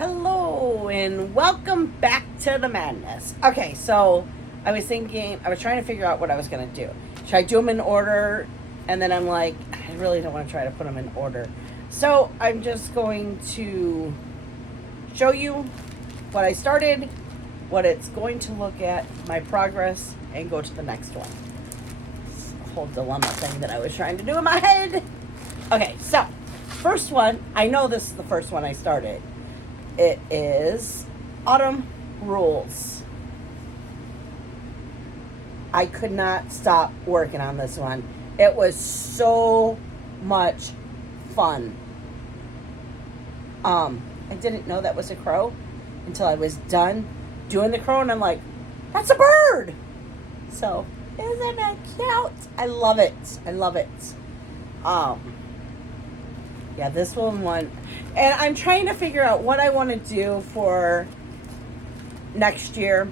Hello and welcome back to the madness. Okay, so I was trying to figure out what I was going to do. Should I do them in order? And then I'm like, I really don't want to try to put them in order. So I'm just going to show you what I started, what it's going to look at, my progress, and go to the next one. It's a whole dilemma thing that I was trying to do in my head. Okay, so first one, I know this is the first one I started. It is Autumn Rules. I could not stop working on this one. It was so much fun. I didn't know that was a crow until I was done doing the crow, and I'm like, that's a bird. So, isn't it cute? I love it. I love it. Yeah, this one. And I'm trying to figure out what I want to do for next year.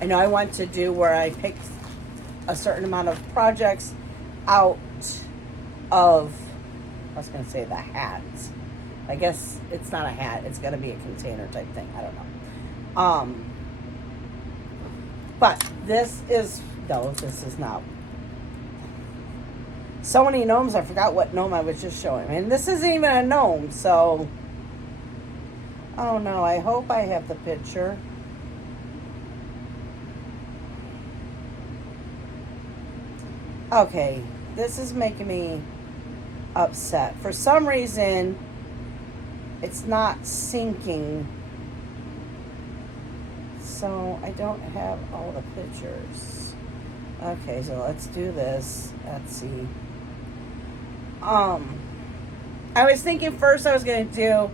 I know I want to do where I pick a certain amount of projects out of, I was going to say the hats. I guess it's not a hat. It's going to be a container type thing. I don't know. But this is not. So many gnomes, I forgot what gnome I was just showing. And this isn't even a gnome, so. Oh no, I hope I have the picture. Okay, this is making me upset. For some reason, it's not syncing. So I don't have all the pictures. Okay, so let's do this. Let's see. I was thinking first I was going to do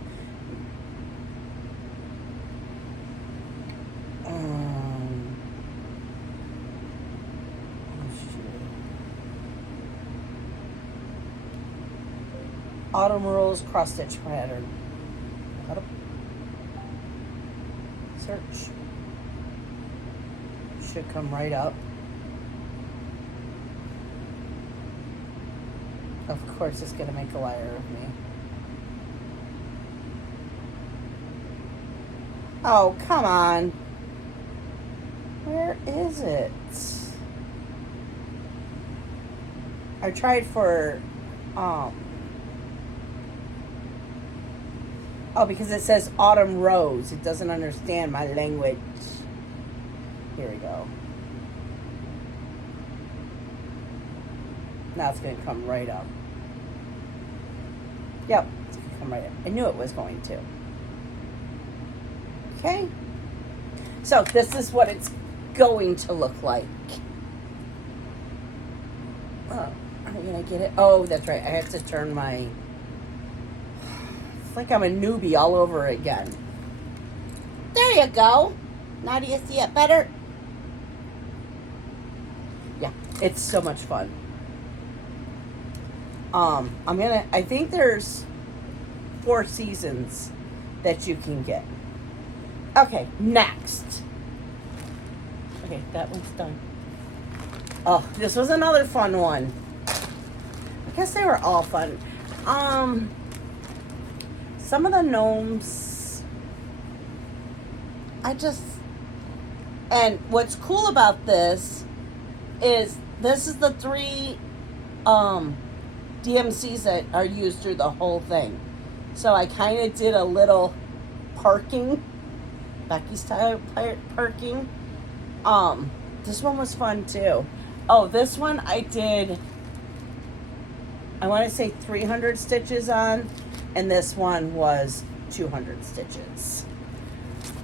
Autumn Rules cross stitch pattern. Search. Should come right up. Of course it's going to make a liar of me. Oh, come on. Where is it? I tried for, oh, because it says Autumn Rose. It doesn't understand my language. Here we go. Now it's going to come right up. Yep, it's going to come right up. I knew it was going to. Okay. So this is what it's going to look like. Oh, are we going to get it? Oh, that's right. I have to turn my... It's like I'm a newbie all over again. There you go. Now do you see it better? Yeah, it's so much fun. I think there's 4 seasons that you can get. Okay, next. Okay, that one's done. Oh, this was another fun one. I guess they were all fun. Some of the gnomes, and what's cool about this is the 3 DMCs that are used through the whole thing. So I kind of did a little parking, Becky style parking. This one was fun too. Oh, this one I did, I want to say 300 stitches on, and this one was 200 stitches.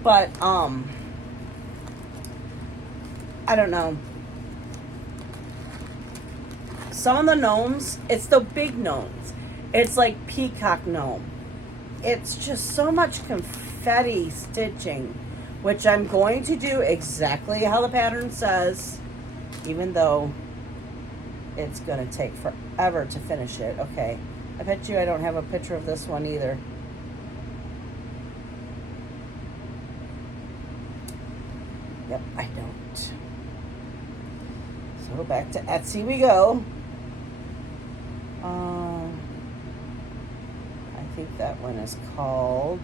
But, I don't know. Some of the gnomes, it's the big gnomes. It's like peacock gnome. It's just so much confetti stitching, which I'm going to do exactly how the pattern says, even though it's going to take forever to finish it. Okay, I bet you I don't have a picture of this one either. Yep, I don't. So back to Etsy we go. I think that one is called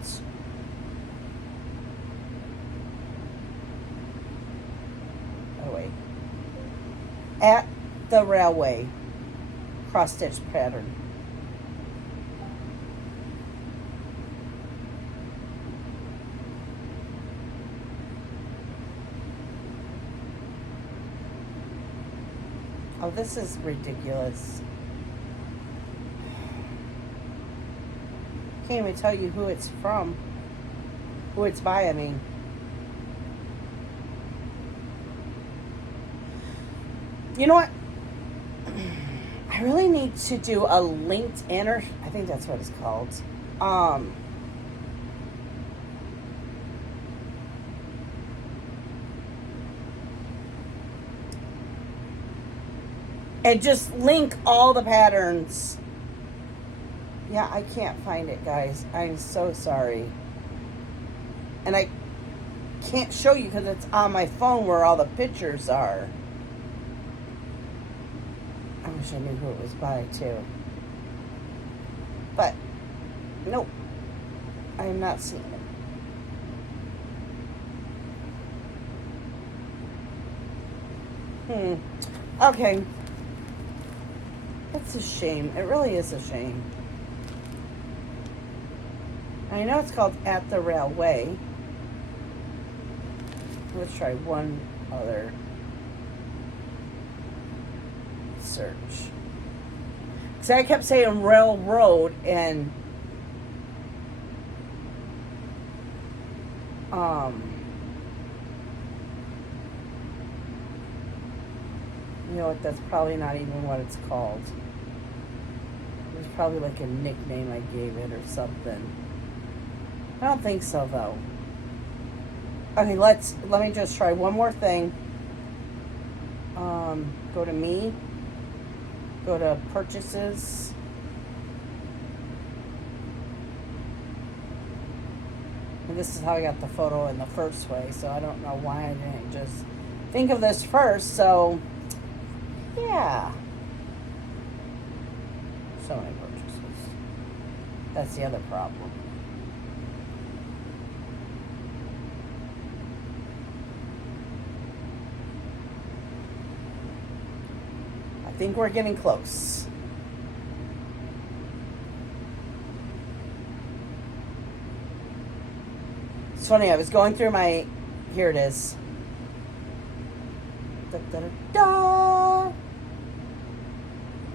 At the Railway cross stitch pattern. Oh, this is ridiculous. Can't even tell you who it's from. Who it's by, I mean. You know what? I really need to do a LinkedIn, or I think that's what it's called. And just link all the patterns. Yeah, I can't find it, guys. I'm so sorry. And I can't show you because it's on my phone where all the pictures are. I wish I knew who it was by, too. But, nope. I am not seeing it. Okay. That's a shame. It really is a shame. I know it's called At the Railway. Let's try one other search. So I kept saying railroad and you know what, that's probably not even what it's called. It was probably like a nickname I gave it or something. I don't think so though. Okay, let me just try one more thing. Go to me. Go to purchases. And this is how I got the photo in the first way, so I don't know why I didn't just think of this first. So yeah. So many purchases. That's the other problem. I think we're getting close. It's funny, I was going through my, here it is. Da, da, da, da.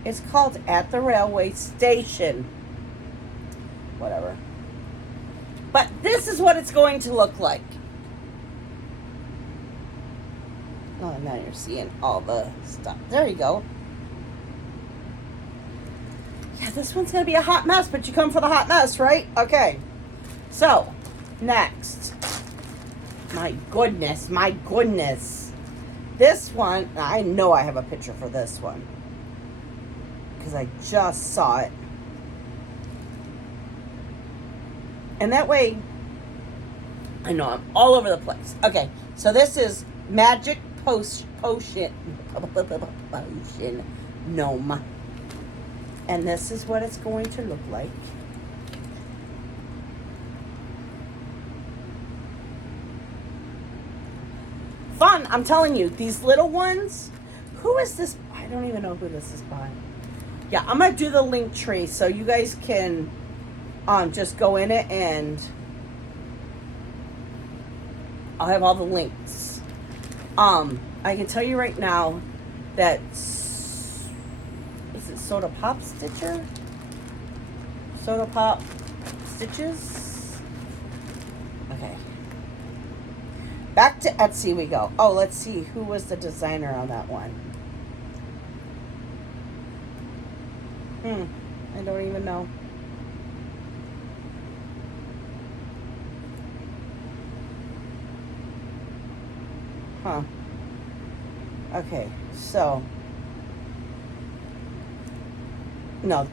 It's called At the Railway Station. Whatever. But this is what it's going to look like. Oh, and now you're seeing all the stuff. There you go. Yeah, this one's going to be a hot mess, but you come for the hot mess, right? Okay. So, next. My goodness, my goodness. This one, I know I have a picture for this one. Because I just saw it. And that way, I know I'm all over the place. Okay, so this is Magic Potion Gnome. And this is what it's going to look like. Fun, I'm telling you, these little ones. Who is this? I don't even know who this is by. Yeah, I'm going to do the link tree so you guys can just go in it and I'll have all the links. I can tell you right now that, is it Soda Pop Stitcher? Soda Pop Stitches? Okay. Back to Etsy we go. Oh, let's see. Who was the designer on that one? I don't even know. Huh. Okay, so. No.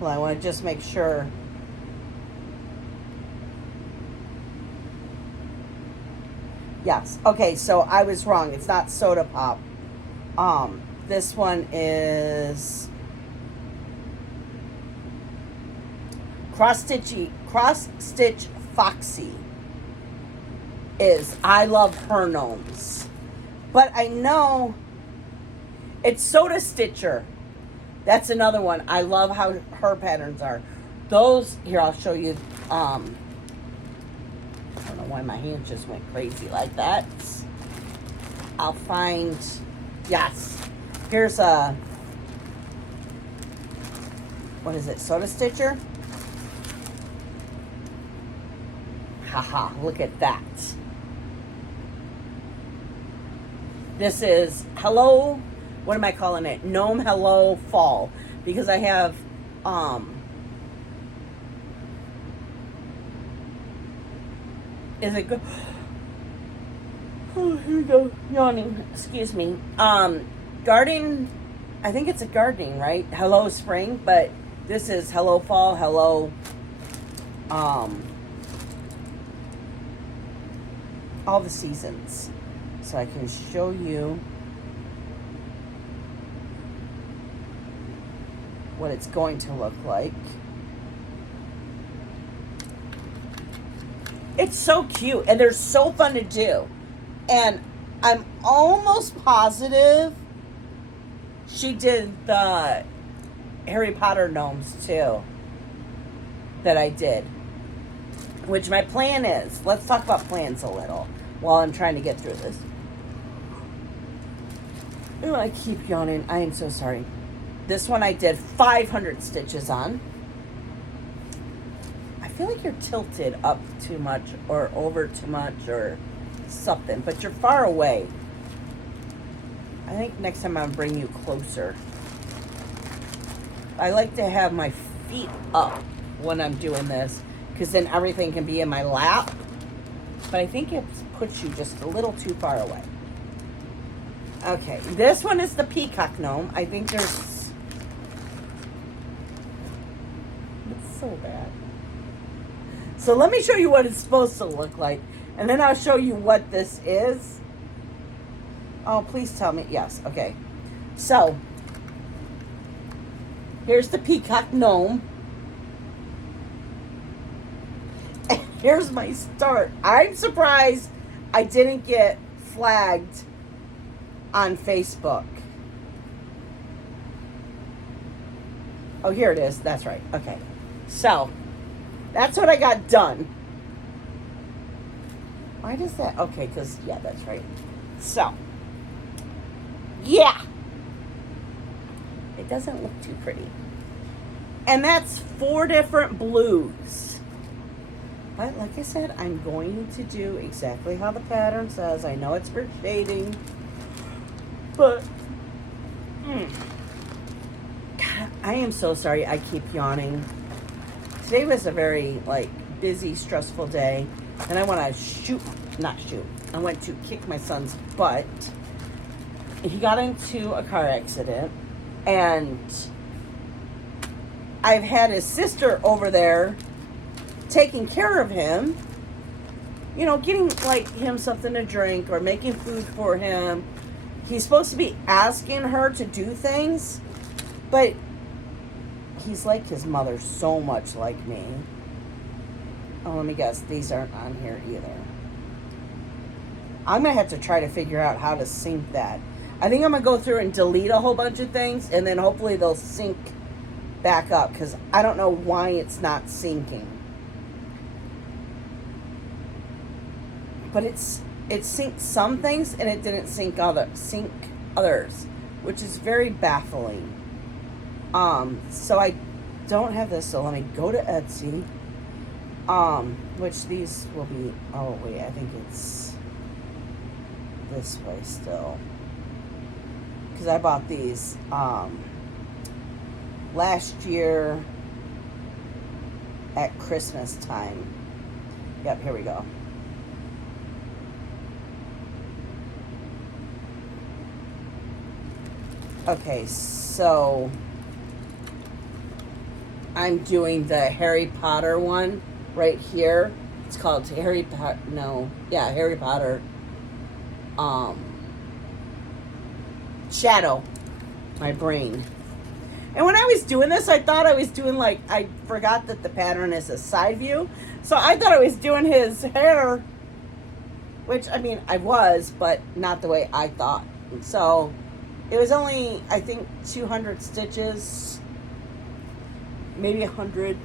Well, I want to just make sure. Yes. Okay, so I was wrong. It's not Soda Pop. This one is Cross Stitch Foxy. is I love her gnomes. But I know it's Soda Stitcher. That's another one. I love how her patterns are. Those, here, I'll show you. I don't know why my hand just went crazy like that. I'll find, yes. Here's a, what is it, Soda Stitcher? Haha, look at that. This is Hello, what am I calling it? Gnome Hello Fall. Because I have, is it good? Oh, here we go. Yawning. Excuse me. Gardening, I think it's a gardening, right? Hello Spring, but this is Hello Fall, Hello, all the seasons. So I can show you what it's going to look like. It's so cute, and they're so fun to do. And I'm almost positive she did the Harry Potter gnomes too that I did. Which my plan is, let's talk about plans a little while I'm trying to get through this. Oh, I keep yawning. I am so sorry. This one I did 500 stitches on. I feel like you're tilted up too much or over too much or something, but you're far away. I think next time I'll bring you closer. I like to have my feet up when I'm doing this because then everything can be in my lap. But I think it puts you just a little too far away. Okay, this one is the peacock gnome. I think there's... It's so bad. So let me show you what it's supposed to look like. And then I'll show you what this is. Oh, please tell me. Yes, okay. So, here's the peacock gnome. And here's my start. I'm surprised I didn't get flagged on Facebook. Oh, here it is. That's right. Okay. So, that's what I got done. Why does that? Okay, because, yeah, that's right. So, yeah. It doesn't look too pretty. And that's 4 different blues. But like I said, I'm going to do exactly how the pattern says. I know it's for shading. But, God, I am so sorry I keep yawning. Today was a very, busy, stressful day. And I want to I went to kick my son's butt. He got into a car accident. And I've had his sister over there taking care of him. You know, getting, him something to drink or making food for him. He's supposed to be asking her to do things. But he's like his mother, so much like me. Oh, let me guess. These aren't on here either. I'm going to have to try to figure out how to sync that. I think I'm going to go through and delete a whole bunch of things, and then hopefully they'll sync back up, because I don't know why it's not syncing. But it synced some things, and it didn't sync others, which is very baffling. So I don't have this, so let me go to Etsy. Which these will be, oh wait, I think it's this way still. Because I bought these, last year at Christmas time. Yep, here we go. Okay, so I'm doing the Harry Potter one right here. It's called Harry Potter. Harry Potter. Shadow. My brain. And when I was doing this, I thought I was doing I forgot that the pattern is a side view. So I thought I was doing his hair which, I mean, I was, but not the way I thought. So it was only, I think, 200 stitches, maybe 100.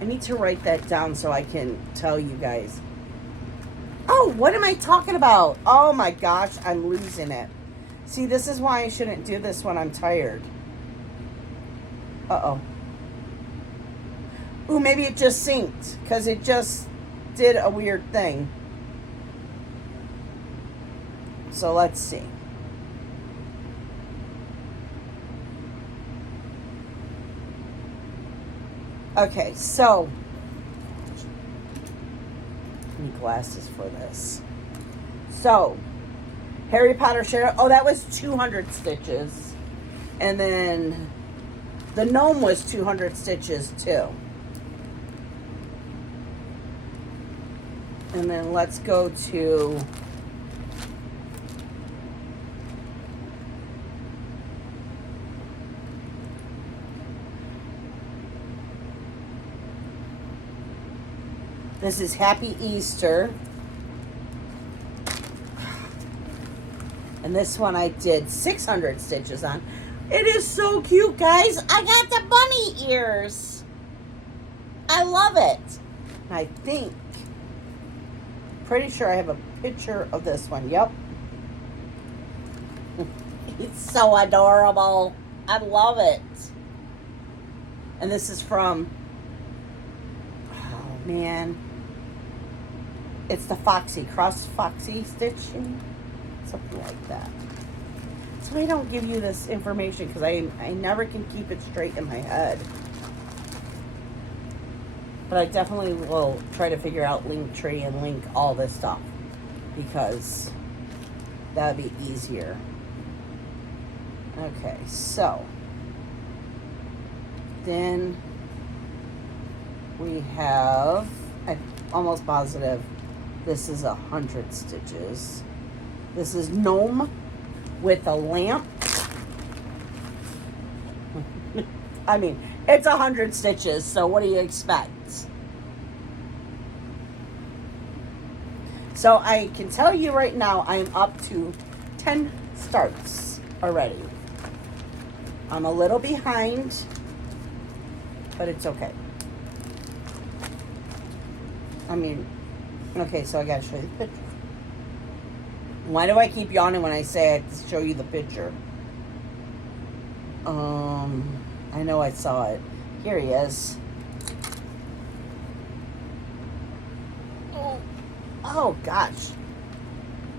I need to write that down so I can tell you guys. Oh, what am I talking about? Oh my gosh, I'm losing it. See, this is why I shouldn't do this when I'm tired. Uh-oh. Ooh, maybe it just synced, because it just did a weird thing. So let's see. Okay, so I need glasses for this. So Harry Potter share. Oh, that was 200 stitches, and then the gnome was 200 stitches too. And then let's go to this is Happy Easter. And this one I did 600 stitches on. It is so cute, guys. I got the bunny ears. I love it. And I think, pretty sure I have a picture of this one. Yep. It's so adorable. I love it. And this is from, oh man, it's the Cross Foxy stitching, something like that. So I don't give you this information because I never can keep it straight in my head. But I definitely will try to figure out Linktree and link all this stuff because that would be easier. Okay, so then we have, I'm almost positive this is 100 stitches. This is gnome with a lamp. I mean, it's 100 stitches, so what do you expect? So I can tell you right now, I am up to 10 starts already. I'm a little behind, but it's okay. I mean, okay, so I gotta show you the picture. Why do I keep yawning when I say I have to show you the picture? I know I saw it. Here he is. Oh gosh.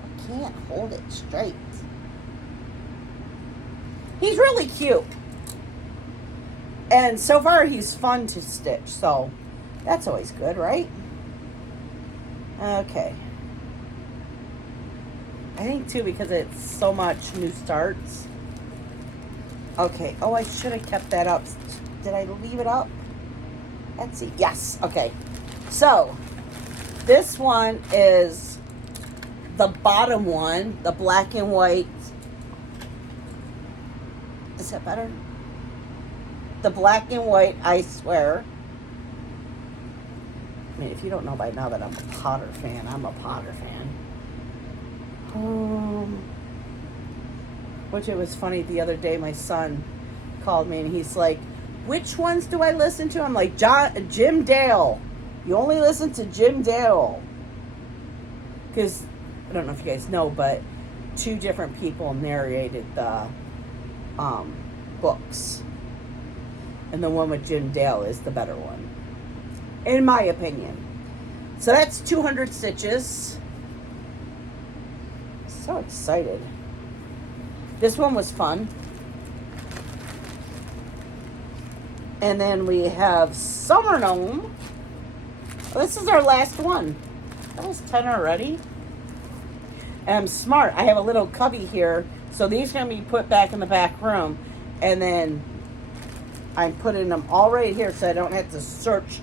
I can't hold it straight. He's really cute. And so far he's fun to stitch, so that's always good, right? Okay. I think too because it's so much new starts. Okay. Oh, I should have kept that up. Did I leave it up? Let's see. Yes. Okay. So this one is the bottom one, the black and white. Is that better? The black and white, I swear. I mean, if you don't know by now that I'm a Potter fan, I'm a Potter fan. Which it was funny the other day, my son called me and he's like, which ones do I listen to? I'm like, Jim Dale. You only listen to Jim Dale. Because, I don't know if you guys know, but 2 different people narrated the books. And the one with Jim Dale is the better one, in my opinion. So that's 200 stitches. So excited. This one was fun. And then we have Summer Gnome. Oh, this is our last one. That was 10 already. And I'm smart. I have a little cubby here. So these are going to be put back in the back room. And then I'm putting them all right here so I don't have to search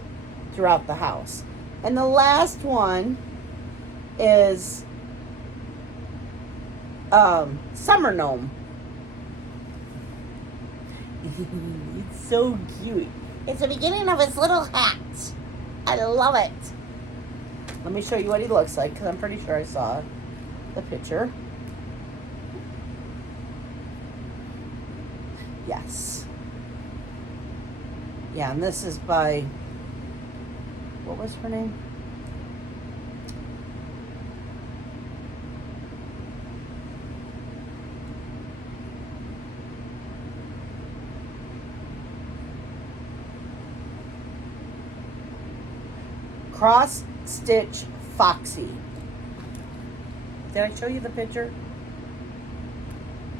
throughout the house. And the last one is Summer Gnome. It's so cute. It's the beginning of his little hat. I love it. Let me show you what he looks like, because I'm pretty sure I saw the picture. Yes. Yeah, and this is by, what was her name? Cross Stitch Foxy. Did I show you the picture?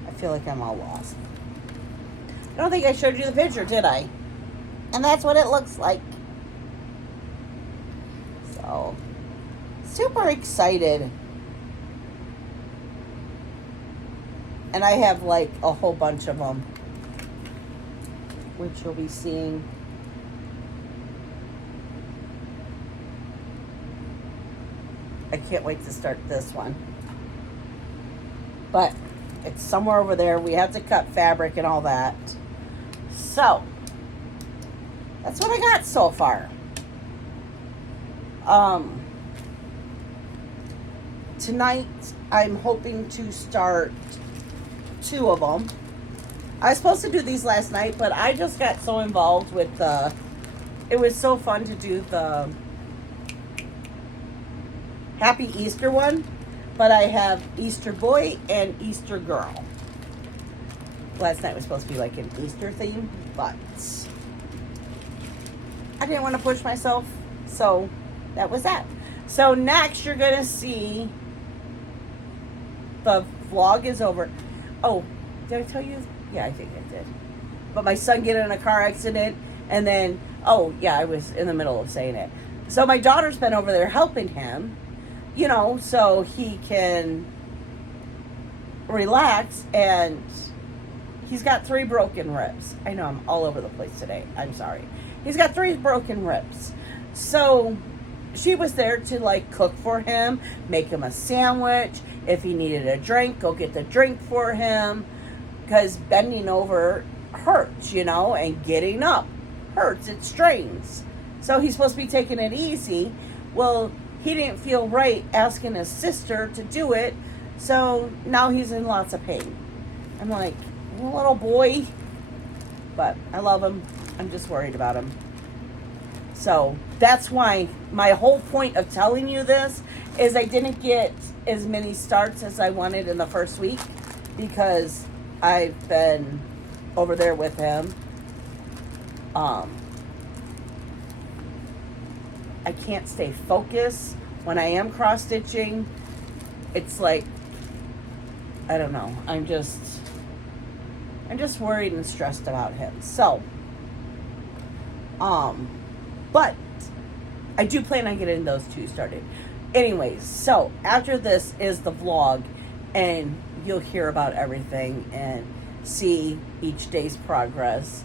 I feel like I'm all lost. I don't think I showed you the picture, did I? And that's what it looks like. So, super excited. And I have like a whole bunch of them, which you'll be seeing. I can't wait to start this one. But it's somewhere over there. We have to cut fabric and all that. So, that's what I got so far. Tonight, I'm hoping to start 2 of them. I was supposed to do these last night, but I just got so involved with it was so fun to do the Happy Easter one, but I have Easter boy and Easter girl. Last night was supposed to be like an Easter theme, but I didn't want to push myself, so that was that. So next you're going to see the vlog is over. Oh, did I tell you? Yeah, I think I did. But my son get in a car accident, and then, oh, yeah, I was in the middle of saying it. So my daughter's been over there helping him, you know, so he can relax, and he's got 3 broken ribs. I know I'm all over the place today. I'm sorry. He's got 3 broken ribs. So she was there to like cook for him, make him a sandwich. If he needed a drink, go get the drink for him. Because bending over hurts, you know, and getting up hurts. It strains. So he's supposed to be taking it easy. Well, he didn't feel right asking his sister to do it. So now he's in lots of pain. I'm like, little boy. But I love him. I'm just worried about him. So that's why my whole point of telling you this is I didn't get as many starts as I wanted in the first week, because I've been over there with him. I can't stay focused when I am cross stitching. It's like, I don't know. I'm just worried and stressed about him. So, but I do plan on getting those 2 started. Anyways, so after this is the vlog, and you'll hear about everything and see each day's progress.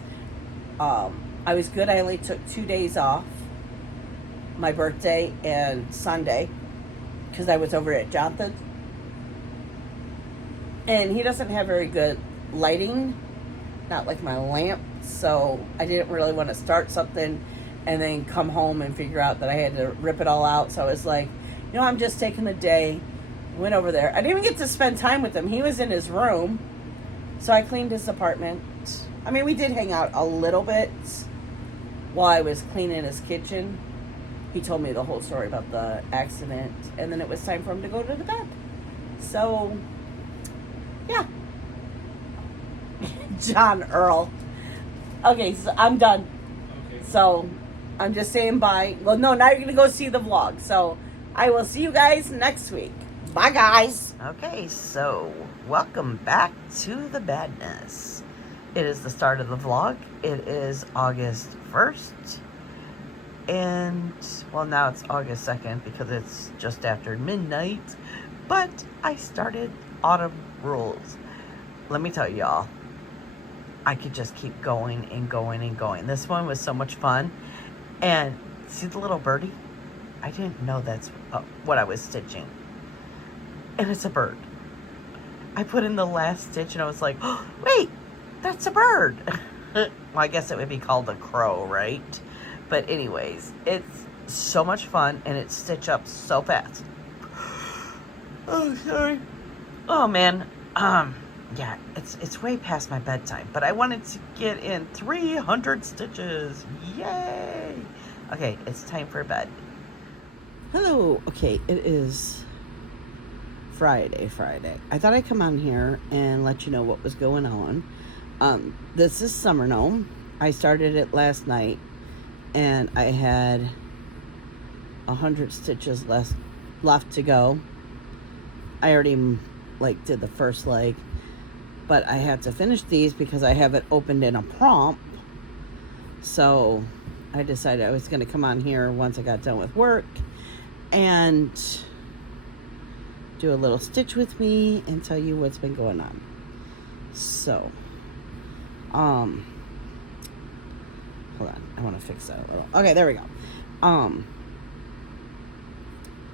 I was good. I only took 2 days off, my birthday and Sunday, because I was over at Jonathan's. And he doesn't have very good lighting, not like my lamp, so I didn't really want to start something and then come home and figure out that I had to rip it all out. So I was like, you know, I'm just taking the day. Went over there. I didn't even get to spend time with him. He was in his room, so I cleaned his apartment. I mean, we did hang out a little bit while I was cleaning his kitchen. He told me the whole story about the accident, and then it was time for him to go to the bed. So, yeah. John Earl. Okay, so I'm done. Okay. So, I'm just saying bye. Well, no, now you're going to go see the vlog. So, I will see you guys next week. Bye, guys. Okay, so welcome back to the madness. It is the start of the vlog. It is August 1st. And, well, now it's August 2nd because it's just after midnight. But I started Autumn Rules. Let me tell y'all, I could just keep going and going and going. This one was so much fun. And see the little birdie? I didn't know that's what I was stitching. And it's a bird. I put in the last stitch and I was like, oh, wait, that's a bird. Well, I guess it would be called a crow, right? But anyways, it's so much fun, and it stitch up so fast. Oh, sorry. Oh, man. Yeah, it's way past my bedtime, but I wanted to get in 300 stitches. Yay! Okay, it's time for bed. Hello. Okay, it is Friday. I thought I'd come on here and let you know what was going on. This is Summer Gnome. I started it last night, and I had 100 stitches left to go. I already did the first leg, but I had to finish these because I have it opened in a prompt. So I decided I was going to come on here once I got done with work and do a little stitch with me and tell you what's been going on. So, hold on, I want to fix that a little. Okay, there we go.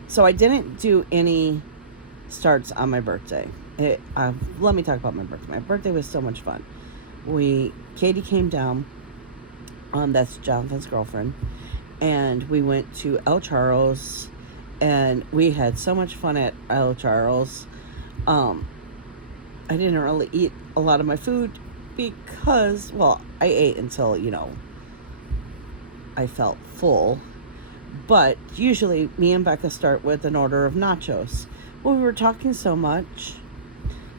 So I didn't do any starts on my birthday. Let me talk about my birthday. My birthday was so much fun. Katie came down, that's Jonathan's girlfriend, and we went to El Charles, and we had so much fun at El Charles. I didn't really eat a lot of my food because, well, I ate until, I felt full. But usually me and Becca start with an order of nachos. Well, we were talking so much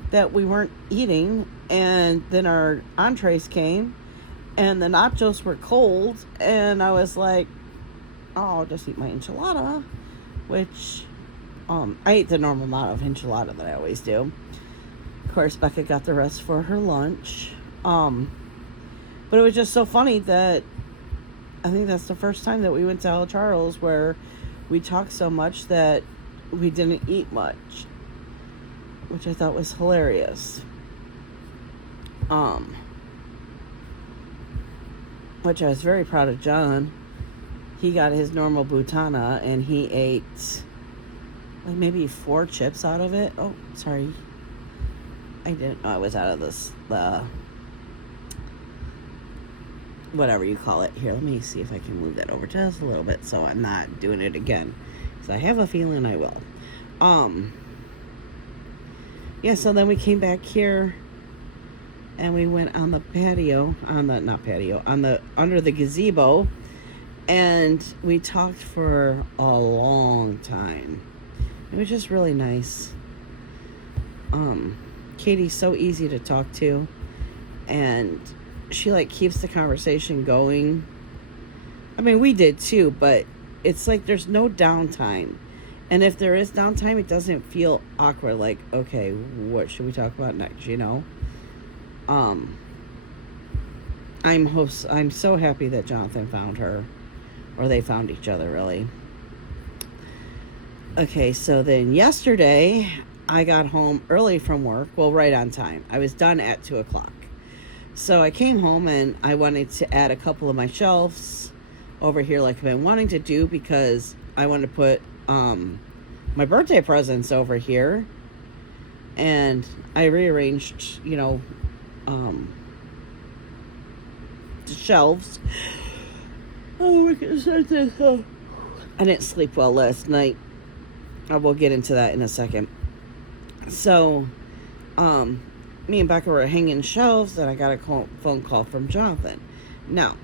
that we weren't eating, and then our entrees came, and the nachos were cold, and I was like, oh, I'll just eat my enchilada, which, I ate the normal amount of enchilada that I always do. Of course, Becca got the rest for her lunch. But it was just so funny that I think that's the first time that we went to El Charles where we talked so much that we didn't eat much, which I thought was hilarious. Which I was very proud of John. He got his normal butana and he ate maybe 4 chips out of it. Oh, sorry. I didn't know I was out of this, whatever you call it. Here, let me see if I can move that over just a little bit so I'm not doing it again, because I have a feeling I will. Yeah, so then we came back here and we went on the patio, under the gazebo, and we talked for a long time. It was just really nice. Katie's so easy to talk to, and she keeps the conversation going. I mean, we did too, but it's like there's no downtime. And if there is downtime, it doesn't feel awkward. Like, okay, what should we talk about next, I'm so happy that Jonathan found her, or they found each other, really. Okay, so then yesterday I got home early from work. Well, right on time. I was done at 2 o'clock. So I came home and I wanted to add a couple of my shelves over here like I've been wanting to do, because I want to put my birthday presents over here. And I rearranged, the shelves. Oh, we can start this. I didn't sleep well last night. I will get into that in a second. So, me and Becca were hanging shelves, and I got a phone call from Jonathan. Now,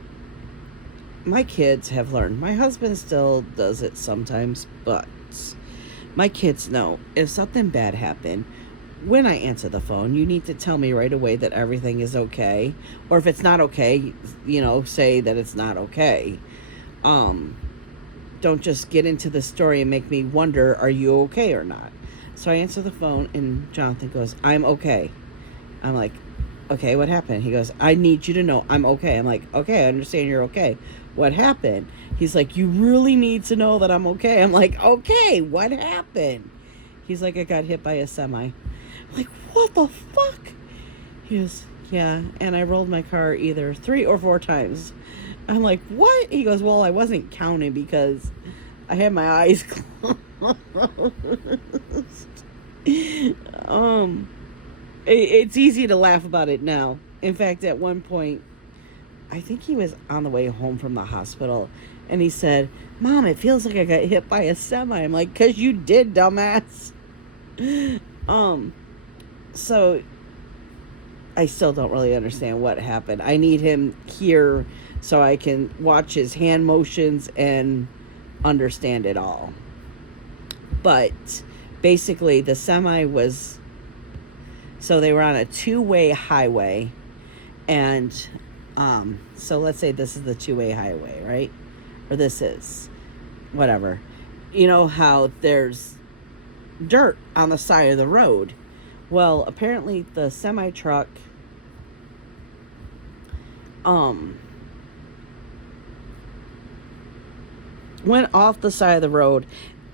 my kids have learned. My husband still does it sometimes, but my kids know if something bad happened, when I answer the phone, you need to tell me right away that everything is okay. Or if it's not okay, say that it's not okay. Don't just get into the story and make me wonder, are you okay or not? So I answer the phone, and Jonathan goes, I'm okay. I'm like, okay, what happened? He goes, I need you to know I'm okay. I'm like, okay, I understand you're okay. What happened? He's like, you really need to know that I'm okay. I'm like, okay, what happened? He's like, I got hit by a semi. I'm like, what the fuck? He goes, yeah, and I rolled my car either 3 or 4 times. I'm like, what? He goes, well, I wasn't counting because I had my eyes closed. It's easy to laugh about it now. In fact, at one point, I think he was on the way home from the hospital, and he said, "Mom, it feels like I got hit by a semi." I'm like, "'Cause you did, dumbass." So I still don't really understand what happened. I need him here so I can watch his hand motions and understand it all. But basically, the semi was, so they were on a two-way highway, and so let's say this is the two-way highway, right? Or this is, whatever. You know how there's dirt on the side of the road? Well, apparently the semi truck went off the side of the road,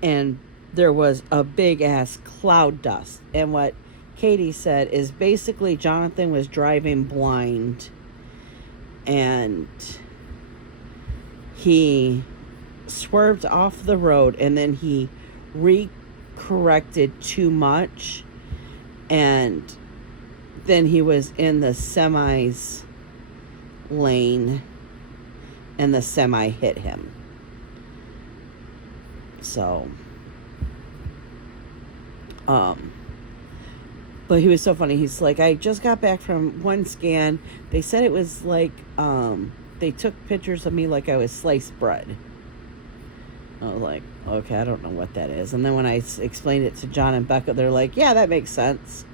and there was a big ass cloud dust. And what Katie said is basically Jonathan was driving blind, and he swerved off the road, and then he corrected too much, and then he was in the semi's lane, and the semi hit him. So but he was so funny. He's like, I just got back from one scan. They said it was like they took pictures of me like I was sliced bread. I was like, okay, I don't know what that is. And then when I explained it to John and Becca, they're like, yeah, that makes sense.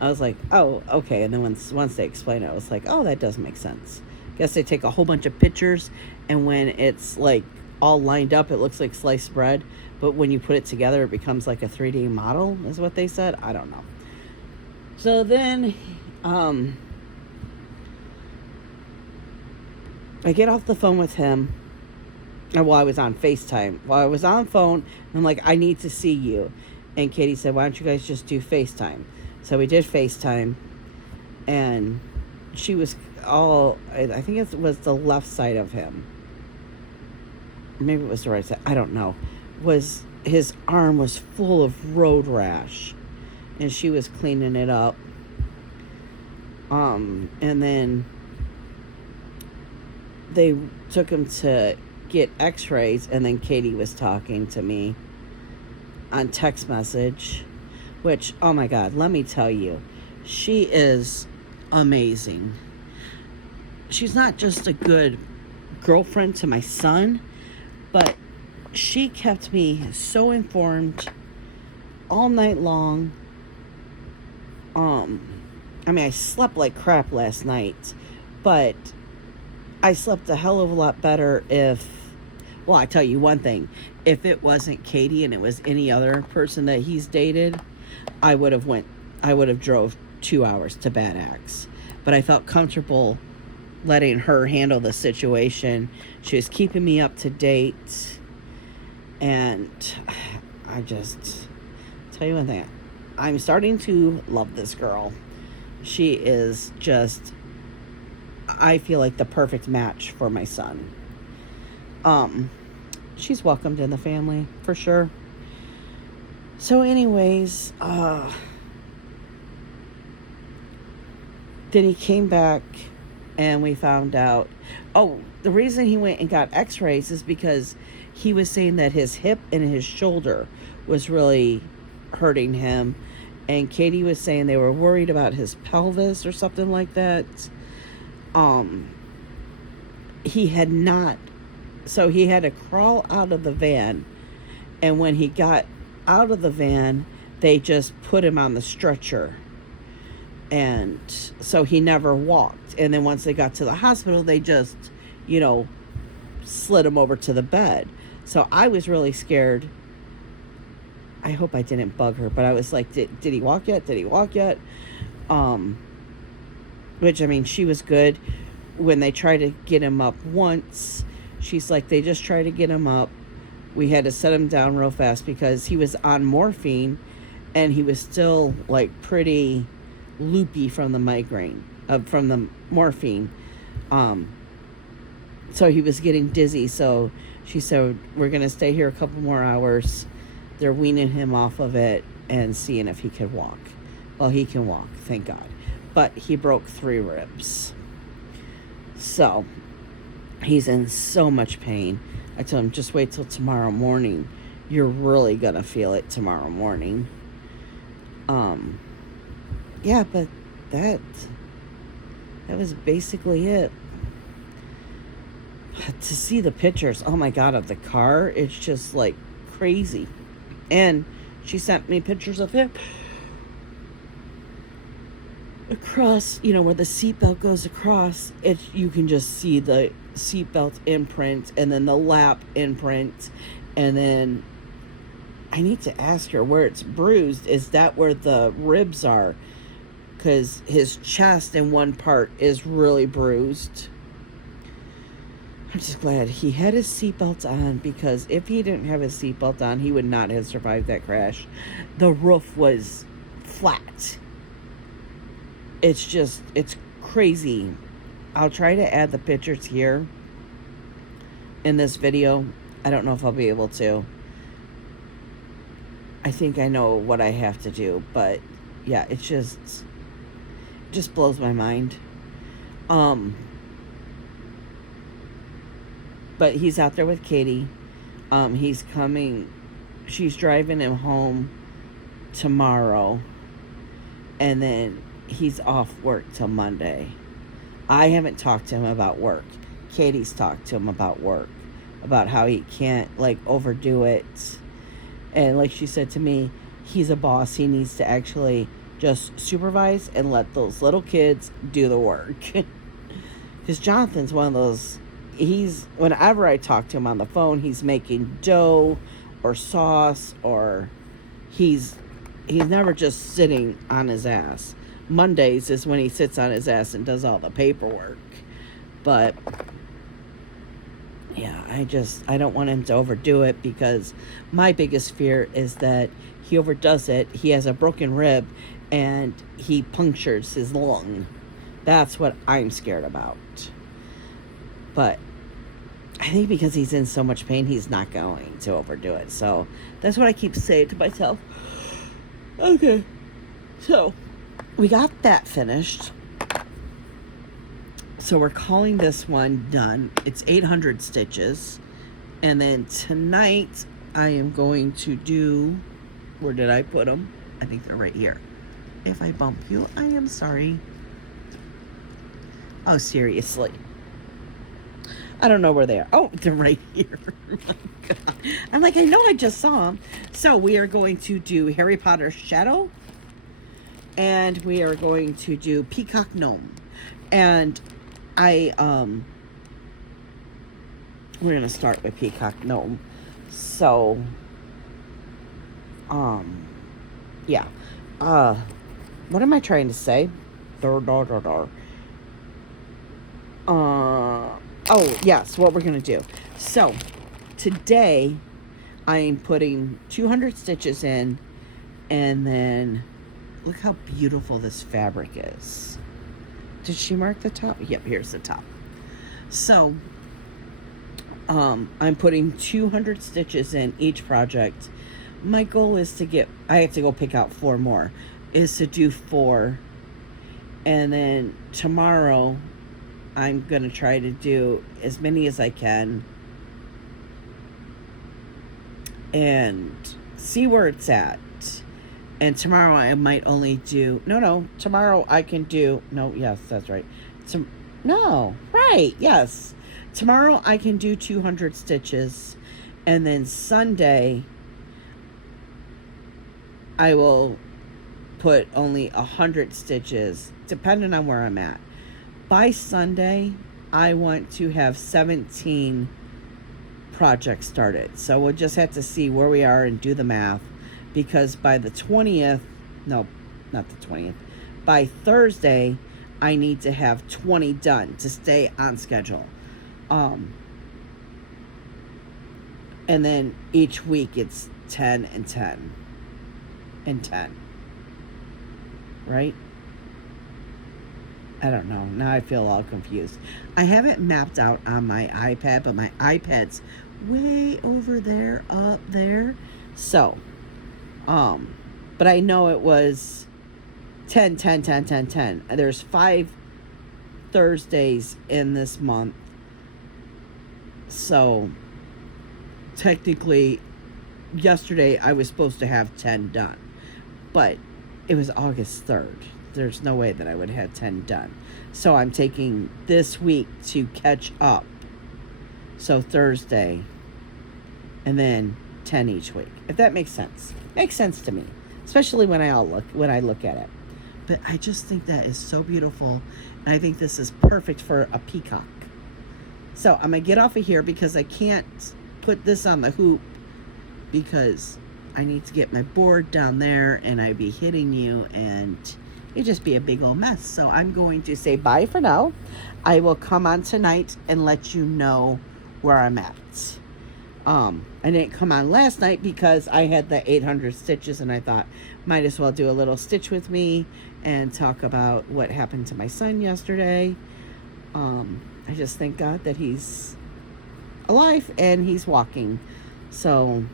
I was like, oh, okay. And then once they explained it, I was like, oh, that does make sense. Guess they take a whole bunch of pictures, and when it's like all lined up, it looks like sliced bread. But when you put it together, it becomes like a 3D model, is what they said. I don't know. So then I get off the phone with him. Well, I was on FaceTime. While I was on the phone, I'm like, I need to see you. And Katie said, why don't you guys just do FaceTime? So we did FaceTime. And she was all, I think it was the left side of him. Maybe it was the right side. I don't know. His arm was full of road rash. And she was cleaning it up. And then they took him to get x-rays, and then Katie was talking to me on text message, which, oh my God, let me tell you, she is amazing. She's not just a good girlfriend to my son, but she kept me so informed all night long. I mean, I slept like crap last night, but I slept a hell of a lot better well, I tell you one thing, if it wasn't Katie and it was any other person that he's dated, I would have drove 2 hours to Bad Axe. But I felt comfortable letting her handle the situation. She was keeping me up to date. And I just tell you one thing, I'm starting to love this girl. She is just, I feel like the perfect match for my son. She's welcomed in the family for sure. So anyways, then he came back and we found out, the reason he went and got x-rays is because he was saying that his hip and his shoulder was really hurting him, and Katie was saying they were worried about his pelvis or something like that. He had to crawl out of the van, and when he got out of the van, they just put him on the stretcher, and so he never walked. And then once they got to the hospital, they just, slid him over to the bed. So I was really scared. I hope I didn't bug her, but I was like, did he walk yet? Did he walk yet? Which, I mean, she was good. When they tried to get him up once, she's like, they just tried to get him up. We had to set him down real fast because he was on morphine, and he was still like pretty loopy from the migraine, from the morphine. So he was getting dizzy. So she said, we're going to stay here a couple more hours. They're weaning him off of it and seeing if he could walk. Well, he can walk, thank God. But he broke 3 ribs. So he's in so much pain. I told him, just wait till tomorrow morning. You're really gonna feel it tomorrow morning. Yeah, but that was basically it. To see the pictures, oh my God, of the car, it's just like crazy. And she sent me pictures of him across, where the seatbelt goes across. You can just see the seatbelt imprint, and then the lap imprint, and then I need to ask her where it's bruised. Is that where the ribs are? Because his chest in one part is really bruised. I'm just glad he had his seatbelt on, because if he didn't have his seatbelt on, he would not have survived that crash. The roof was flat. It's crazy. I'll try to add the pictures here in this video. I don't know if I'll be able to. I think I know what I have to do, but yeah, it just blows my mind. But he's out there with Katie. He's coming. She's driving him home tomorrow, and then he's off work till Monday. I haven't talked to him about work. Katie's talked to him about work, about how he can't overdo it. And like she said to me, he's a boss. He needs to actually just supervise and let those little kids do the work. Because Jonathan's one of those, whenever I talk to him on the phone, he's making dough or sauce, or he's never just sitting on his ass. Mondays is when he sits on his ass and does all the paperwork. But yeah, I don't want him to overdo it, because my biggest fear is that he overdoes it. He has a broken rib and he punctures his lung. That's what I'm scared about. But I think because he's in so much pain, he's not going to overdo it. So that's what I keep saying to myself. Okay. So we got that finished. So we're calling this one done. It's 800 stitches. And then tonight I am going to do, where did I put them? I think they're right here. If I bump you, I am sorry. Oh, seriously. I don't know where they are. Oh, they're right here. Oh my God. I'm like, I know I just saw them. So we are going to do Harry Potter Shadow. And we are going to do Peacock Gnome. And we're going to start with Peacock Gnome. So, yeah. What am I trying to say? Oh, yes, what we're going to do. So, today, I'm putting 200 stitches in, and then, look how beautiful this fabric is. Did she mark the top? Yep, here's the top. So, I'm putting 200 stitches in each project. My goal is to I have to go pick out 4 more, is to do 4. And then tomorrow, I'm going to try to do as many as I can and see where it's at. And tomorrow I might only do, tomorrow I can do, yes, that's right. Yes. Tomorrow I can do 200 stitches, and then Sunday I will put only 100 stitches, depending on where I'm at. By Sunday, I want to have 17 projects started. So we'll just have to see where we are and do the math. Because by the 20th, no, not the 20th, by Thursday, I need to have 20 done to stay on schedule. And then each week it's 10 and 10 and 10. Right? I don't know. Now I feel all confused. I haven't mapped out on my iPad, but my iPad's way over there, up there. So, but I know it was 10, 10, 10, 10, 10. There's 5 Thursdays in this month. So technically yesterday I was supposed to have 10 done. But it was August 3rd. There's no way that I would have had 10 done. So I'm taking this week to catch up. So Thursday and then 10 each week. If that makes sense. Makes sense to me. Especially when I look at it. But I just think that is so beautiful. And I think this is perfect for a peacock. So I'm going to get off of here because I can't put this on the hoop because I need to get my board down there and I'd be hitting you and it'd just be a big old mess. So I'm going to say bye for now. I will come on tonight and let you know where I'm at. I didn't come on last night because I had the 800 stitches and I thought might as well do a little stitch with me and talk about what happened to my son yesterday. I just thank God that he's alive and he's walking. So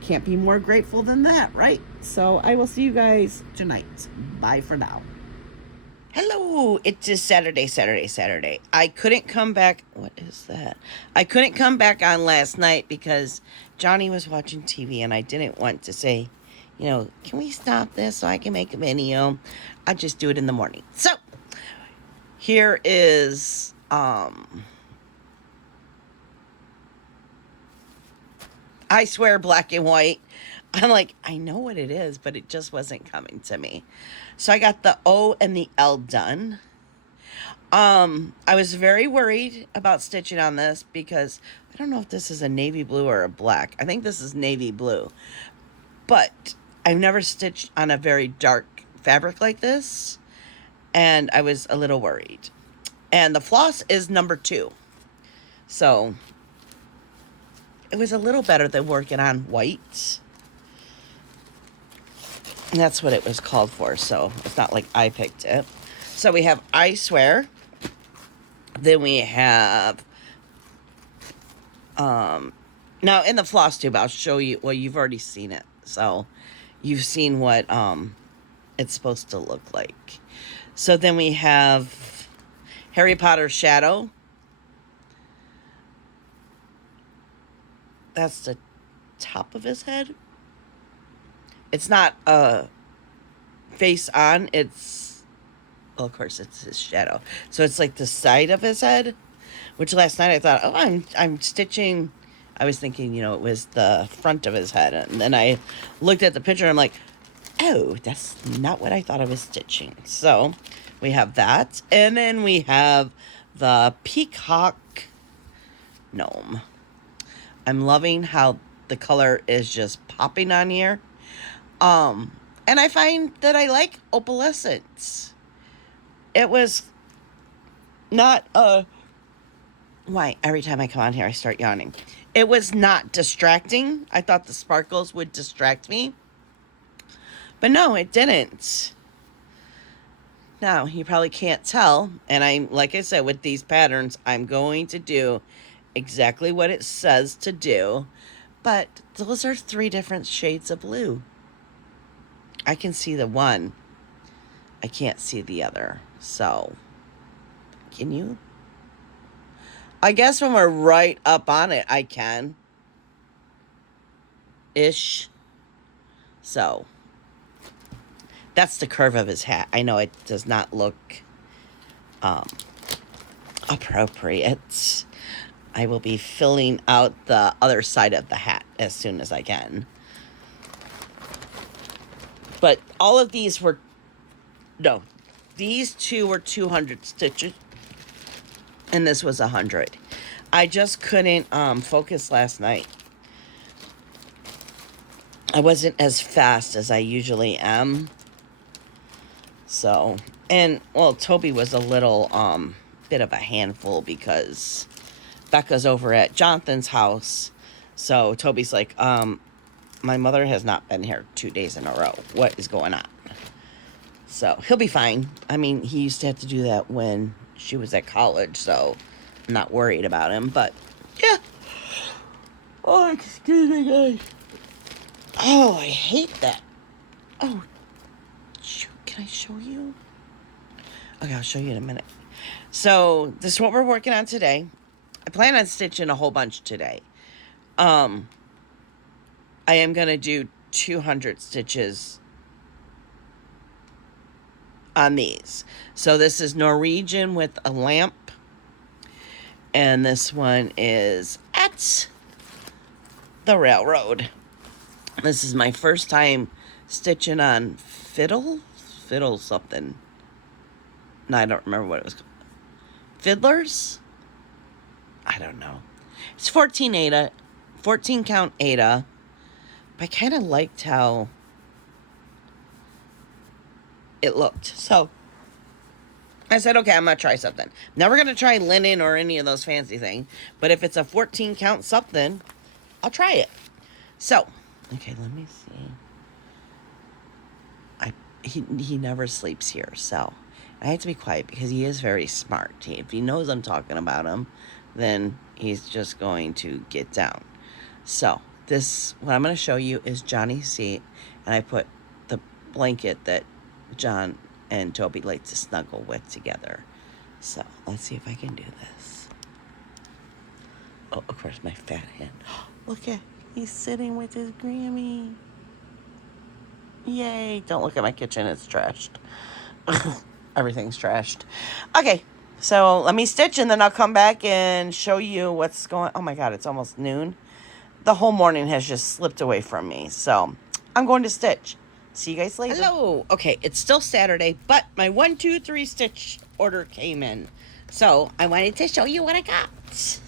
can't be more grateful than that, right? So I will see you guys tonight. Bye for now. Hello, it is Saturday. I couldn't come back. What is that? I couldn't come back on last night because Johnny was watching TV and I didn't want to say, you know, can we stop this so I can make a video? I'll just do it in the morning. So here is I swear black and white. I'm like, I know what it is, but it just wasn't coming to me. So I got the O and the L done. I was very worried about stitching on this because I don't know if this is a navy blue or a black. I think this is navy blue. But I've never stitched on a very dark fabric like this. And I was a little worried. And the floss is number 2. So it was a little better than working on white. And that's what it was called for, so it's not like I picked it. So we have I Swear. Then we have, now in the Flosstube, I'll show you, well, you've already seen it. So you've seen what it's supposed to look like. So then we have Harry Potter Shadow. That's the top of his head. It's not face on. It's, well, of course, it's his shadow. So it's like the side of his head, which last night I thought, oh, I'm stitching. I was thinking, you know, it was the front of his head. And then I looked at the picture and I'm like, oh, that's not what I thought I was stitching. So we have that. And then we have the peacock gnome. I'm loving how the color is just popping on here. And I find that I like opalescence. It was not why every time I come on here I start yawning. It was not distracting. I thought the sparkles would distract me. But no, it didn't. Now, you probably can't tell, and I'm, like I said, with these patterns, I'm going to do exactly what it says to do. But those are 3 different shades of blue. I can see the one. I can't see the other. So, can you? I guess when we're right up on it, I can. Ish. So, that's the curve of his hat. I know it does not look appropriate. I will be filling out the other side of the hat as soon as I can. But all of these were, no, these 2 were 200 stitches, and this was 100. I just couldn't focus last night. I wasn't as fast as I usually am. So, and, well, Toby was a little bit of a handful because Becca's over at Jonathan's house. So Toby's like, my mother has not been here 2 days in a row. What is going on? So he'll be fine. I mean, he used to have to do that when she was at college, so I'm not worried about him. But yeah. Oh, excuse me, guys. Oh, I hate that. Oh, shoot, can I show you? Okay, I'll show you in a minute. So this is what we're working on today. I plan on stitching a whole bunch today. I am going to do 200 stitches on these. So this is Norwegian with a lamp. And this one is at the railroad. This is my first time stitching on fiddle something. No, I don't remember what it was called. Fiddlers? I don't know. It's 14 count Ada. But I kind of liked how it looked. So I said, okay, I'm going to try something. Never going to try linen or any of those fancy things. But if it's a 14 count something, I'll try it. So, okay, let me see. He never sleeps here, so I have to be quiet because he is very smart. If he knows I'm talking about him, then he's just going to get down. So, what I'm going to show you is Johnny's seat, and I put the blanket that John and Toby like to snuggle with together. So, let's see if I can do this. Oh, of course, my fat hand. Look at, he's sitting with his Grammy. Yay. Don't look at my kitchen. It's trashed. Everything's trashed. Okay. So let me stitch and then I'll come back and show you what's going. Oh my God. It's almost noon. The whole morning has just slipped away from me. So I'm going to stitch. See you guys later. Hello. Okay. It's still Saturday, but my 1, 2, 3 stitch order came in. So I wanted to show you what I got.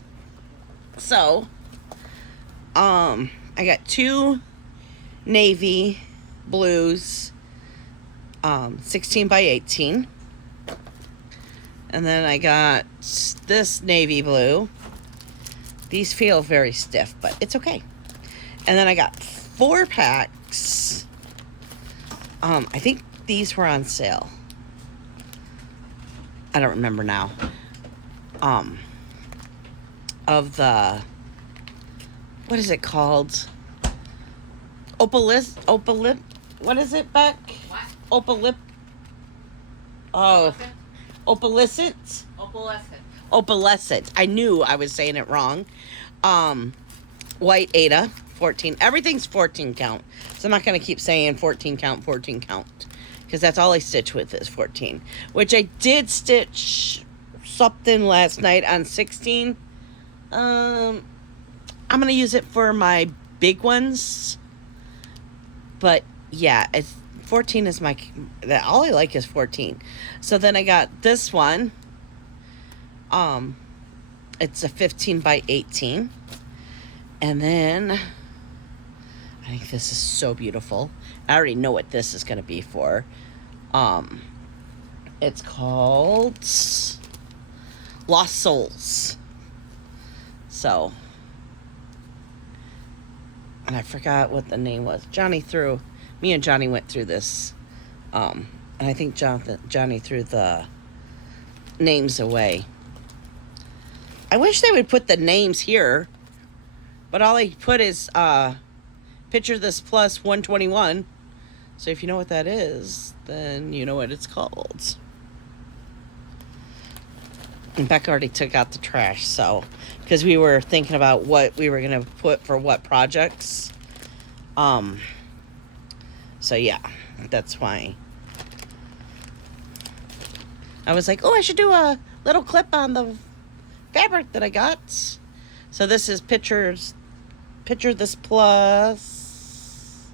So, I got 2 navy blues, 16 by 18. And then I got this navy blue. These feel very stiff, but it's okay. And then I got 4 packs. I think these were on sale. I don't remember now. Of the, what is it called? Opalip, what is it, Beck? What? Opalescent? Opalescent. I knew I was saying it wrong. White Ada, 14. Everything's 14 count. So I'm not going to keep saying 14 count. Because that's all I stitch with is 14. Which I did stitch something last night on 16. I'm going to use it for my big ones. But yeah, it's 14 is all I like is 14. So then I got this one. It's a 15 by 18. And then I think this is so beautiful. I already know what this is going to be for. It's called Lost Souls. So, and I forgot what the name was. Me and Johnny went through this. And I think Johnny threw the names away. I wish they would put the names here. But all I put is Picture This Plus 121. So if you know what that is, then you know what it's called. And Becca already took out the trash, so because we were thinking about what we were gonna put for what projects. So yeah, that's why I was like, oh, I should do a little clip on the fabric that I got. So this is Picture This Plus.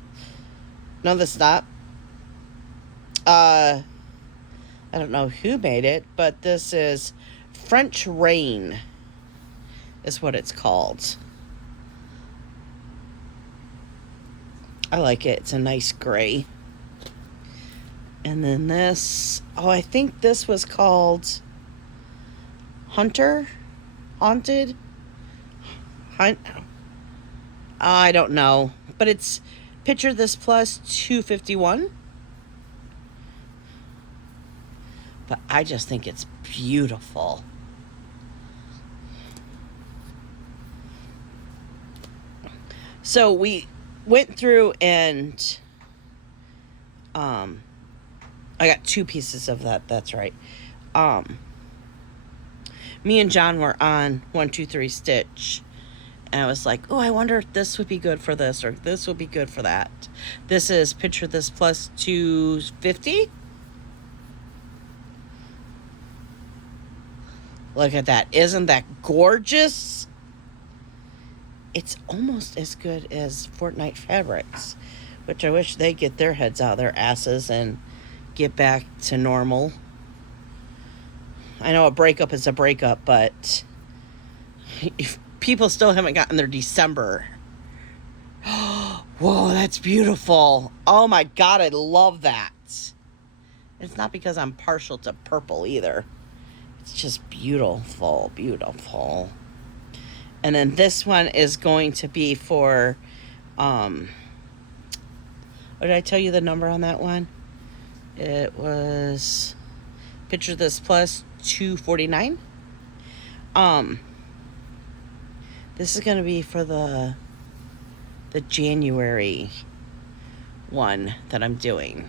No, that's not. I don't know who made it, but this is French Rain is what it's called. I like it. It's a nice gray. And then this, I think this was called Haunted? I don't know. But it's Picture This Plus 251. But I just think it's beautiful. So we went through and I got 2 pieces of that. That's right. Me and John were on 123 Stitch. And I was like, oh, I wonder if this would be good for this or this would be good for that. This is Picture This Plus 250. Look at that. Isn't that gorgeous? It's almost as good as Fortnite Fabrics, which I wish they'd get their heads out of their asses and get back to normal. I know a breakup is a breakup, but if people still haven't gotten their December. Whoa, that's beautiful. Oh my God, I love that. It's not because I'm partial to purple either. It's just beautiful, beautiful. And then this one is going to be for, what did I tell you the number on that one? It was Picture This Plus 249. This is going to be for the January one that I'm doing.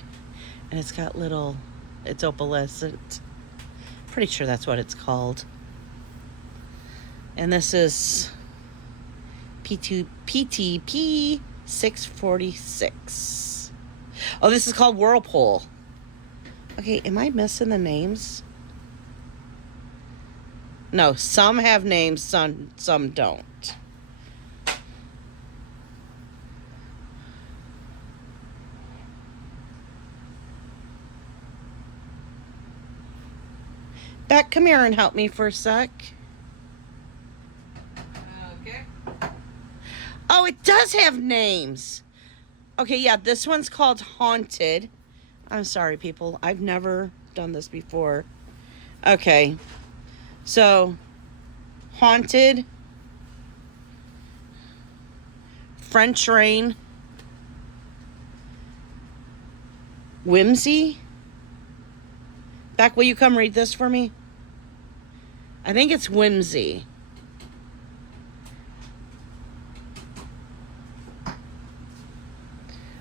And it's got little, it's opalescent. Pretty sure that's what it's called. And this is PTP 646. Oh, this is called Whirlpool. Okay, am I missing the names? No, some have names, some don't. Beck, come here and help me for a sec. Okay. Oh, it does have names. Okay, yeah, this one's called Haunted. I'm sorry, people. I've never done this before. Okay. So, Haunted, French Rain, Whimsy. Beck, will you come read this for me? I think it's Whimsy.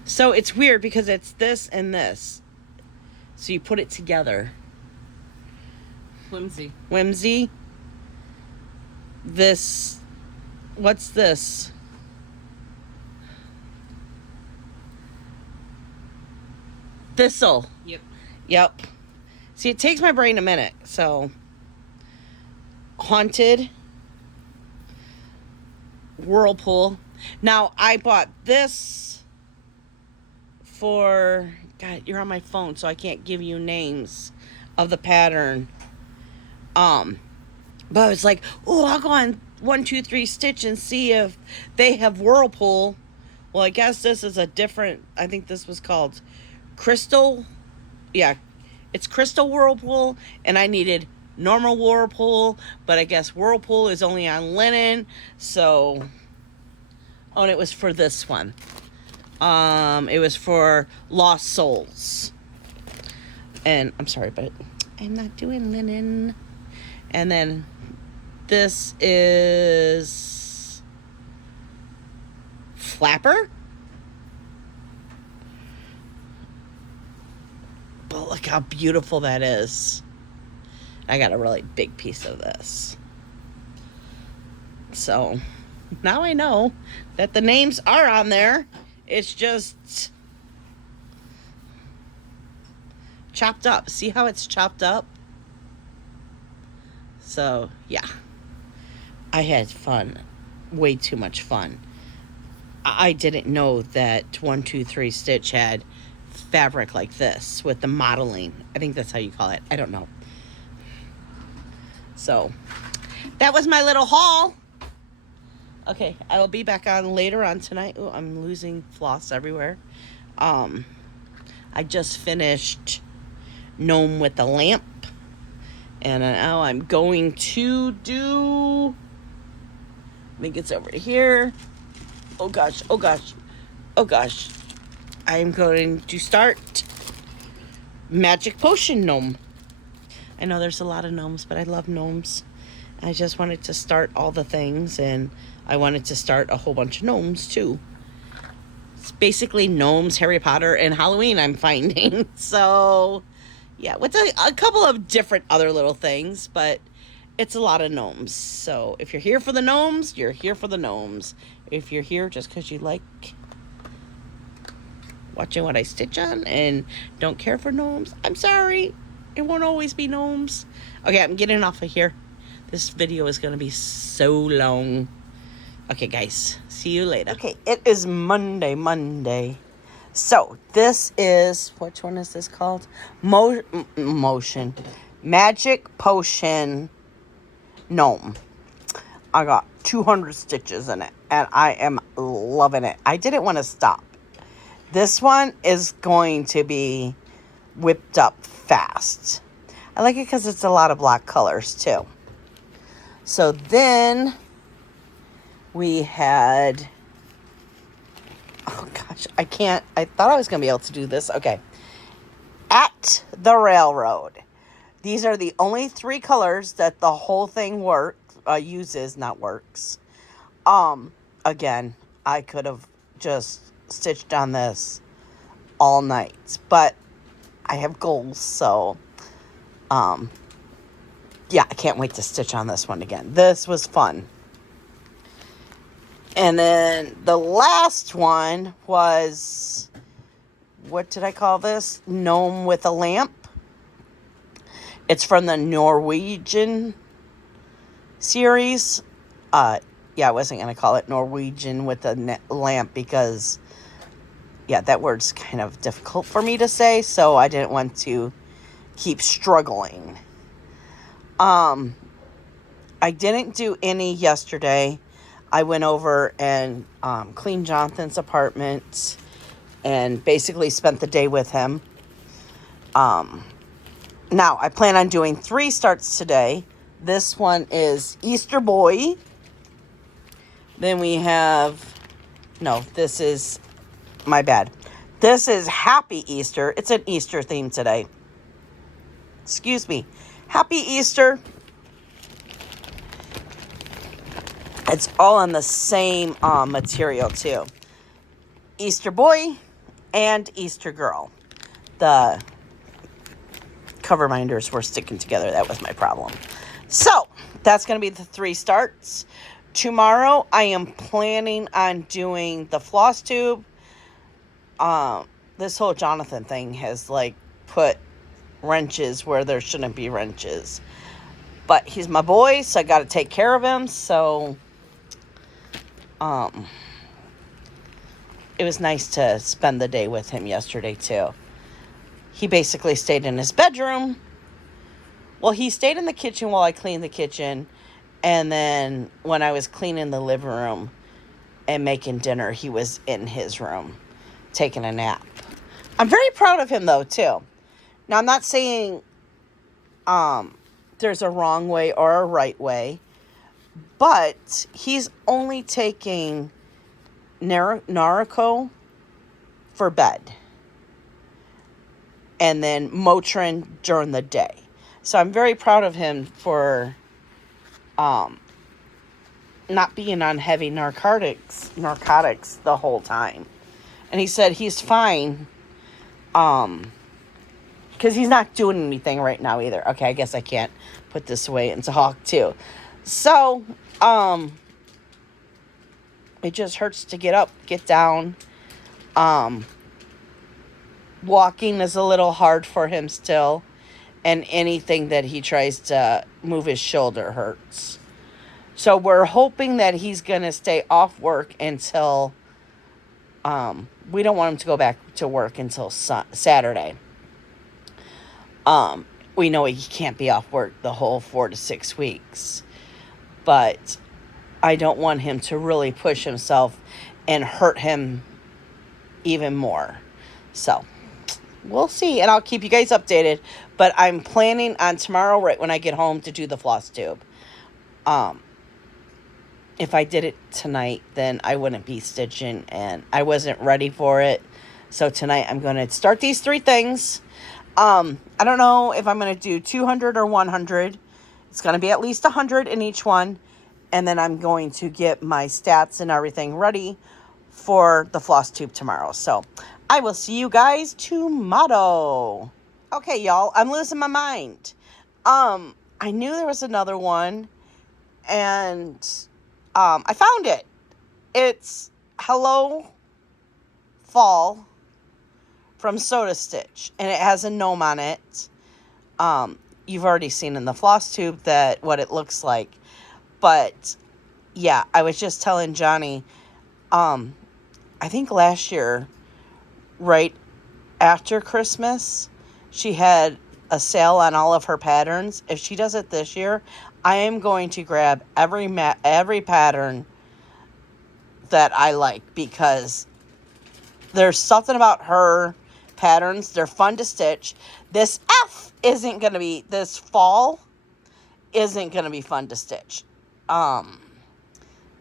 So it's weird because it's this and this. So you put it together. Whimsy. Whimsy. This. What's this? Thistle. Yep. Yep. See, it takes my brain a minute. So, Haunted. Whirlpool. Now, I bought this for... God, you're on my phone, so I can't give you names of the pattern. But I was like, oh, I'll go on 123 Stitch and see if they have Whirlpool. Well, I guess this is a different... I think this was called Crystal. Yeah, it's Crystal Whirlpool, and I needed normal Whirlpool, but I guess Whirlpool is only on linen, so... Oh, and it was for this one. It was for Lost Souls. And I'm sorry, but I'm not doing linen. And then this is Flapper. But look how beautiful that is. I got a really big piece of this. So now I know that the names are on there. It's just chopped up. See how it's chopped up? So, yeah. I had fun. Way too much fun. I didn't know that 123 Stitch had fabric like this with the modeling. I think that's how you call it. I don't know. So, that was my little haul. Okay, I will be back on later on tonight. Oh, I'm losing floss everywhere. I just finished Gnome with the Lamp. And now I'm going to do... I think it's over here. Oh gosh, oh gosh, oh gosh. I'm going to start Magic Potion Gnome. I know there's a lot of gnomes, but I love gnomes. I just wanted to start all the things, and I wanted to start a whole bunch of gnomes too. It's basically gnomes, Harry Potter, and Halloween I'm finding. So, yeah, with a couple of different other little things, but it's a lot of gnomes. So if you're here for the gnomes, you're here for the gnomes. If you're here just because you like watching what I stitch on and don't care for gnomes, I'm sorry. It won't always be gnomes. Okay, I'm getting off of here. This video is going to be so long. Okay, guys. See you later. Okay, it is Monday. So, this is... Which one is this called? Motion. Magic Potion Gnome. I got 200 stitches in it. And I am loving it. I didn't want to stop. This one is going to be whipped up fast. I like it because it's a lot of black colors, too. So then we had, oh gosh, I thought I was going to be able to do this. Okay. At the Railroad. These are the only 3 colors that the whole thing uses, not works. Again, I could have just stitched on this all night, but I have goals, so, yeah, I can't wait to stitch on this one again. This was fun. And then the last one was, what did I call this? Gnome with a Lamp. It's from the Norwegian series. Yeah, I wasn't going to call it Norwegian with a lamp because, yeah, that word's kind of difficult for me to say, so I didn't want to keep struggling. I didn't do any yesterday. I went over and cleaned Jonathan's apartment and basically spent the day with him. Now, I plan on doing 3 starts today. This one is Easter Boy. Then we have... No, this is... My bad. This is Happy Easter. It's an Easter theme today. Excuse me. Happy Easter. It's all on the same material, too. Easter Boy and Easter Girl. The cover binders were sticking together. That was my problem. So, that's going to be the 3 starts. Tomorrow, I am planning on doing the Flosstube. This whole Jonathan thing has, like, put wrenches where there shouldn't be wrenches. But he's my boy, so I got to take care of him. So, it was nice to spend the day with him yesterday, too. He basically stayed in his bedroom. Well, he stayed in the kitchen while I cleaned the kitchen. And then when I was cleaning the living room and making dinner, he was in his room taking a nap. I'm very proud of him, though, too. Now, I'm not saying there's a wrong way or a right way, but he's only taking Naruko for bed and then Motrin during the day. So I'm very proud of him for not being on heavy narcotics the whole time. And he said he's fine because he's not doing anything right now either. Okay, I guess I can't put this away and talk too. So, it just hurts to get up, get down. Walking is a little hard for him still. And anything that he tries to move his shoulder hurts. So we're hoping that he's going to stay off work until... we don't want him to go back to work until Saturday. We know he can't be off work the whole 4 to 6 weeks. But I don't want him to really push himself and hurt him even more. So, we'll see. And I'll keep you guys updated. But I'm planning on tomorrow, right when I get home, to do the Flosstube. If I did it tonight, then I wouldn't be stitching. And I wasn't ready for it. So tonight I'm going to start these 3 things. I don't know if I'm going to do 200 or 100. It's going to be at least 100 in each one. And then I'm going to get my stats and everything ready for the Flosstube tomorrow. So I will see you guys tomorrow. Okay, y'all, I'm losing my mind. I knew there was another one, and I found it. It's Hello Fall from Soda Stitch, and it has a gnome on it. You've already seen in the Flosstube that what it looks like, but yeah, I was just telling Johnny, I think last year, right after Christmas, she had a sale on all of her patterns. If she does it this year, I am going to grab every pattern that I like, because there's something about her patterns. They're fun to stitch. This fall isn't going to be fun to stitch.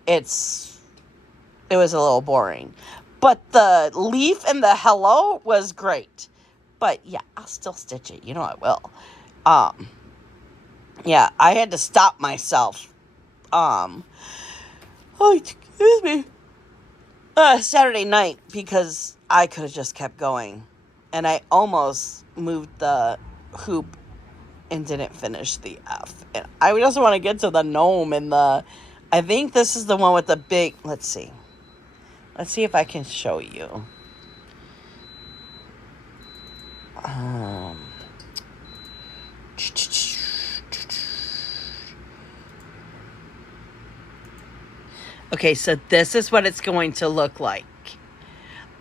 It was a little boring. But the leaf and the hello was great. But yeah, I'll still stitch it. You know I will. Yeah, I had to stop myself. Oh, excuse me. Saturday night, because I could have just kept going. And I almost moved the hoop and didn't finish the F. And I just want to get to the gnome and I think this is the one with the big, let's see. Let's see if I can show you. Okay, so this is what it's going to look like.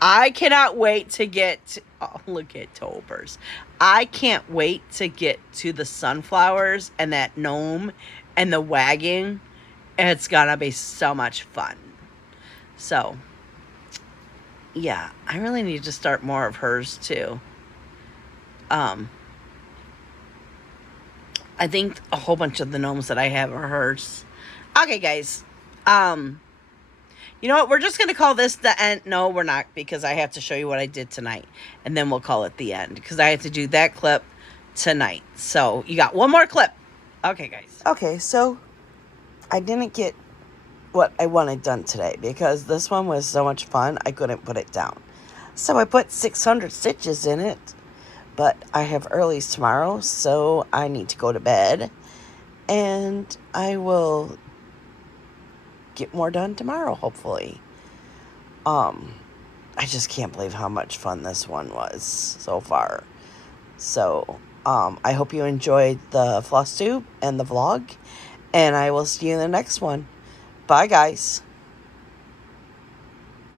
I cannot wait to get, oh, look at Topers. I can't wait to get to the sunflowers and that gnome and the wagging. It's gonna be so much fun. So, yeah, I really need to start more of hers too. I think a whole bunch of the gnomes that I have are hers. Okay, guys. You know what? We're just going to call this the end. No, we're not, because I have to show you what I did tonight. And then we'll call it the end, because I have to do that clip tonight. So, you got one more clip. Okay, guys. Okay, so I didn't get what I wanted done today, because this one was so much fun, I couldn't put it down. So, I put 600 stitches in it. But I have earlies tomorrow, so I need to go to bed. And I will get more done tomorrow, hopefully. I just can't believe how much fun this one was so far. So, I hope you enjoyed the Flosstube and the vlog, and I will see you in the next one. Bye, guys.